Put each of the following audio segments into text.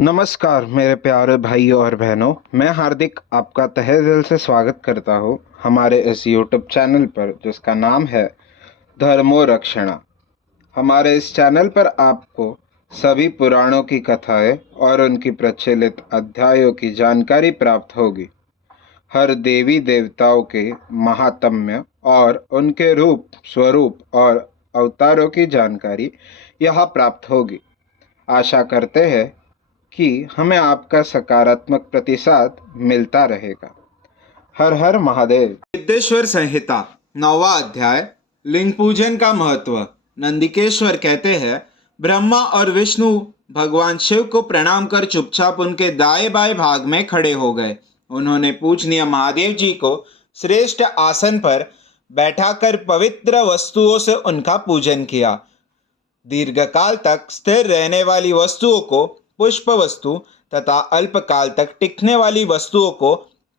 नमस्कार मेरे प्यारे भाइयों और बहनों, मैं हार्दिक आपका तहे दिल से स्वागत करता हूँ हमारे इस यूट्यूब चैनल पर जिसका नाम है धर्मो रक्षणा। हमारे इस चैनल पर आपको सभी पुराणों की कथाएं और उनकी प्रचलित अध्यायों की जानकारी प्राप्त होगी। हर देवी देवताओं के महात्म्य और उनके रूप स्वरूप और अवतारों की जानकारी यहाँ प्राप्त होगी। आशा करते हैं कि हमें आपका सकारात्मक प्रतिसाद मिलता रहेगा। हर हर महादेव। सिद्धेश्वर संहिता 9वां अध्याय। लिंग पूजन का महत्व। नंदिकेश्वर कहते हैं, ब्रह्मा और विष्णु भगवान शिव को प्रणाम कर चुपचाप उनके दाएं बाएं भाग में खड़े हो गए। उन्होंने पूजनीय महादेव जी को श्रेष्ठ आसन पर बैठाकर पवित्र वस्तुओं से उनका पूजन किया। दीर्घकाल तक स्थिर रहने वाली वस्तुओं को पुष्प वस्तु तथा अल्पकाल तक टिकने वाली वस्तुओं को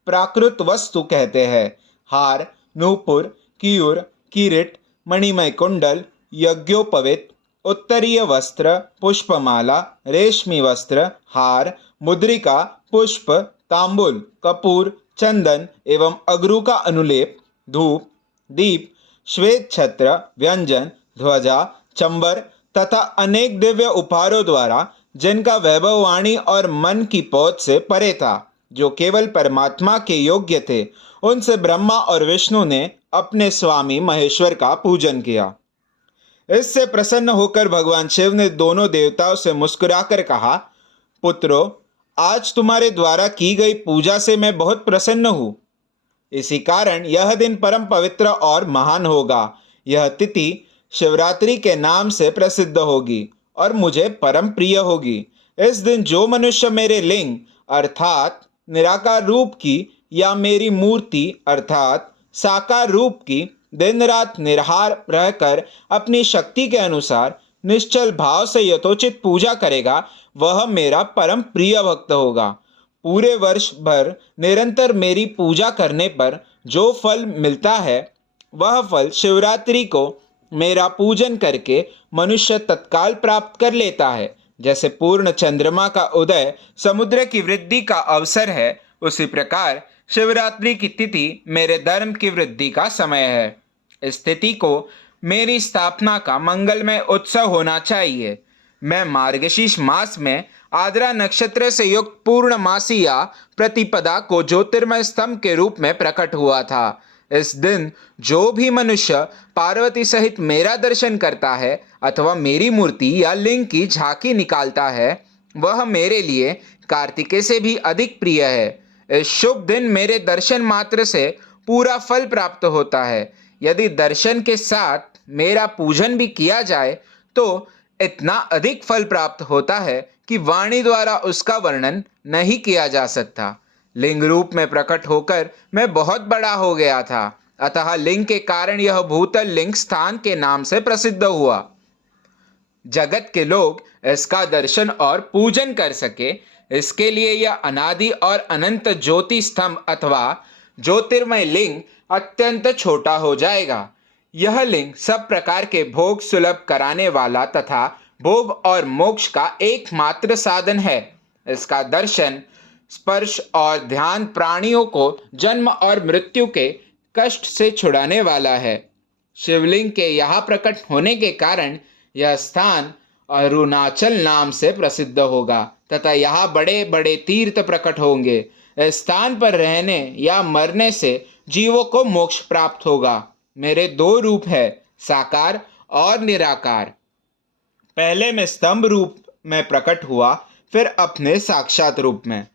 प्राकृत वस्तु कहते हैं। हार, नूपुर, कियूर, किरीट, मणिमय कुंडल, यज्ञोपवीत, उत्तरीय वस्त्र, पुष्पमाला, रेशमी वस्त्र, हार, मुद्रिका, पुष्प, तांबुल, कपूर, चंदन एवं अगरू का अनुलेप, धूप, दीप, श्वेत छत्र, व्यंजन, ध्वजा, चंबर तथा अनेक दिव्य उपहारों द्वारा जिनका वैभव वाणी और मन की पहुंच से परे था, जो केवल परमात्मा के योग्य थे, उनसे ब्रह्मा और विष्णु ने अपने स्वामी महेश्वर का पूजन किया। इससे प्रसन्न होकर भगवान शिव ने दोनों देवताओं से मुस्कुराकर कहा, पुत्रों, आज तुम्हारे द्वारा की गई पूजा से मैं बहुत प्रसन्न हूँ। इसी कारण यह दिन परम पवित्र और महान होगा। यह तिथि शिवरात्रि के नाम से प्रसिद्ध होगी और मुझे परम प्रिय होगी। इस दिन जो मनुष्य मेरे लिंग अर्थात निराकार रूप की या मेरी मूर्ति अर्थात साकार रूप की दिन रात निराहार रहकर अपनी शक्ति के अनुसार निश्चल भाव से यथोचित पूजा करेगा, वह मेरा परम प्रिय भक्त होगा। पूरे वर्ष भर निरंतर मेरी पूजा करने पर जो फल मिलता है, वह फल शिवरात्रि को मेरा पूजन करके मनुष्य तत्काल प्राप्त कर लेता है। जैसे पूर्ण चंद्रमा का उदय समुद्र की वृद्धि का अवसर है, उसी प्रकार शिवरात्रि की तिथि मेरे धर्म की वृद्धि का समय है। इस तिथि को मेरी स्थापना का मंगलमय उत्सव होना चाहिए। मैं मार्गशीर्ष मास में आद्रा नक्षत्र से युक्त पूर्णमासी या प्रतिपदा को ज्योतिर्मय स्तंभ के रूप में प्रकट हुआ था। इस दिन जो भी मनुष्य पार्वती सहित मेरा दर्शन करता है अथवा मेरी मूर्ति या लिंग की झांकी निकालता है, वह मेरे लिए कार्तिकेय से भी अधिक प्रिय है। इस शुभ दिन मेरे दर्शन मात्र से पूरा फल प्राप्त होता है। यदि दर्शन के साथ मेरा पूजन भी किया जाए तो इतना अधिक फल प्राप्त होता है कि वाणी द्वारा उसका वर्णन नहीं किया जा सकता। लिंग रूप में प्रकट होकर मैं बहुत बड़ा हो गया था, अतः लिंग के कारण यह भूतल लिंग स्थान के नाम से प्रसिद्ध हुआ। जगत के लोग इसका दर्शन और पूजन कर सके, इसके लिए यह अनादि और अनंत ज्योति स्तंभ अथवा ज्योतिर्मय लिंग अत्यंत छोटा हो जाएगा। यह लिंग सब प्रकार के भोग सुलभ कराने वाला तथा भोग और मोक्ष का एकमात्र साधन है। इसका दर्शन, स्पर्श और ध्यान प्राणियों को जन्म और मृत्यु के कष्ट से छुड़ाने वाला है। शिवलिंग के यहाँ प्रकट होने के कारण यह स्थान अरुणाचल नाम से प्रसिद्ध होगा तथा यहाँ बड़े बड़े तीर्थ प्रकट होंगे। इस स्थान पर रहने या मरने से जीवों को मोक्ष प्राप्त होगा। मेरे दो रूप है, साकार और निराकार। पहले मैं स्तंभ रूप में प्रकट हुआ, फिर अपने साक्षात रूप में।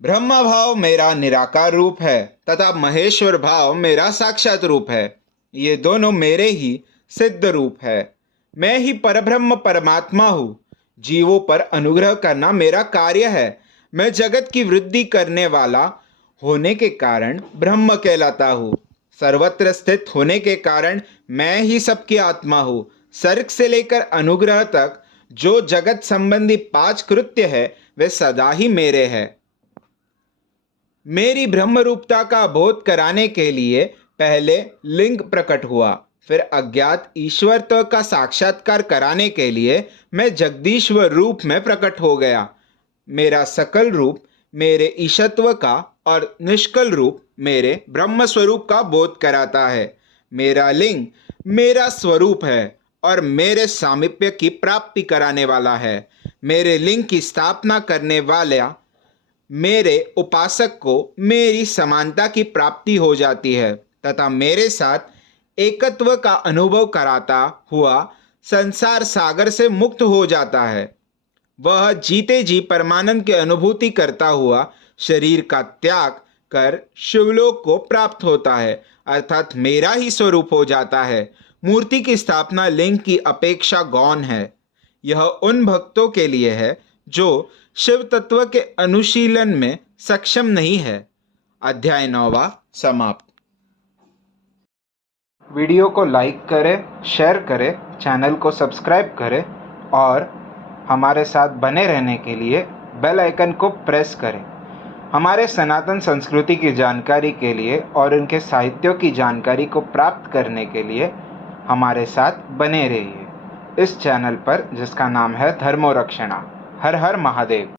ब्रह्मा भाव मेरा निराकार रूप है तथा महेश्वर भाव मेरा साक्षात रूप है। ये दोनों मेरे ही सिद्ध रूप है। मैं ही परब्रह्म परमात्मा हूँ। जीवों पर अनुग्रह करना मेरा कार्य है। मैं जगत की वृद्धि करने वाला होने के कारण ब्रह्म कहलाता हूँ। सर्वत्र स्थित होने के कारण मैं ही सबकी आत्मा हूँ। सर्ग से लेकर अनुग्रह तक जो जगत संबंधी 5 कृत्य है, वे सदा ही मेरे हैं। मेरी ब्रह्म रूपता का बोध कराने के लिए पहले लिंग प्रकट हुआ, फिर अज्ञात ईश्वरत्व का साक्षात्कार कराने के लिए मैं जगदीश्वर रूप में प्रकट हो गया। मेरा सकल रूप मेरे ईशत्व का और निष्कल रूप मेरे ब्रह्म स्वरूप का बोध कराता है। मेरा लिंग मेरा स्वरूप है और मेरे सामीप्य की प्राप्ति कराने वाला है। मेरे लिंग की स्थापना करने वाला मेरे उपासक को मेरी समानता की प्राप्ति हो जाती है तथा मेरे साथ एकत्व का अनुभव कराता हुआ संसार सागर से मुक्त हो जाता है। वह जीते जी परमानंद की अनुभूति करता हुआ शरीर का त्याग कर शिवलोक को प्राप्त होता है, अर्थात मेरा ही स्वरूप हो जाता है। मूर्ति की स्थापना लिंग की अपेक्षा गौण है। यह उन भक्तों के लिए है जो शिव तत्व के अनुशीलन में सक्षम नहीं है। अध्याय 9वां समाप्त। वीडियो को लाइक करें, शेयर करें, चैनल को सब्सक्राइब करें और हमारे साथ बने रहने के लिए बेल आइकन को प्रेस करें। हमारे सनातन संस्कृति की जानकारी के लिए और उनके साहित्यों की जानकारी को प्राप्त करने के लिए हमारे साथ बने रहिए इस चैनल पर, जिसका नाम है धर्मो रक्षणा। हर हर महादेव।